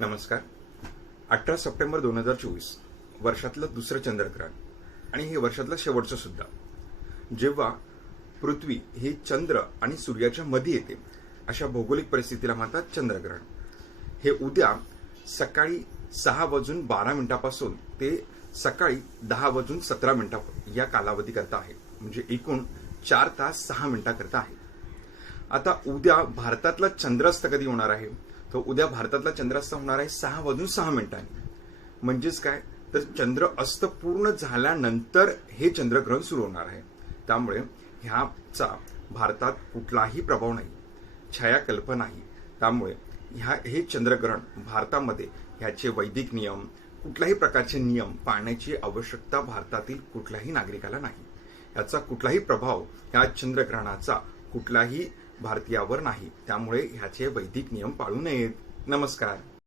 नमस्कार. अठरा सप्टेंबर दोन हजार चोवीस वर्षातलं दुसरं चंद्रग्रहण. आणि हे वर्षातलं शेवटचं सुद्धा. जेव्हा पृथ्वी ही चंद्र आणि सूर्याच्या मध्ये येते अशा भौगोलिक परिस्थितीला म्हणतात चंद्रग्रहण. हे उद्या सकाळी सहा वाजून बारा मिनिटापासून ते सकाळी दहा वाजून सतरा मिनिटा या कालावधी करता आहे. म्हणजे एकूण चार तास सहा मिनिटाकरता आहे. आता उद्या भारतातला चंद्रास्त कधी होणार आहे? तर उद्या भारतातला चंद्रास्त होणार आहे सहा वाजून सहा मिनिटांनी. म्हणजेच काय? तर चंद्र अस्त पूर्ण झाल्यानंतर हे चंद्रग्रहण सुरू होणार आहे. त्यामुळे ह्याचा भारतात कुठलाही प्रभाव नाही. छायाकल्प नाही. त्यामुळे ह्या हे चंद्रग्रहण भारतामध्ये ह्याचे वैदिक नियम कुठल्याही प्रकारचे नियम पाळण्याची आवश्यकता भारतातील कुठल्याही नागरिकाला नाही. याचा कुठलाही प्रभाव या चंद्रग्रहणाचा कुठलाही भारतीयावर नाही. त्यामुळे ह्याचे वैदिक नियम पाळू नयेत. नमस्कार.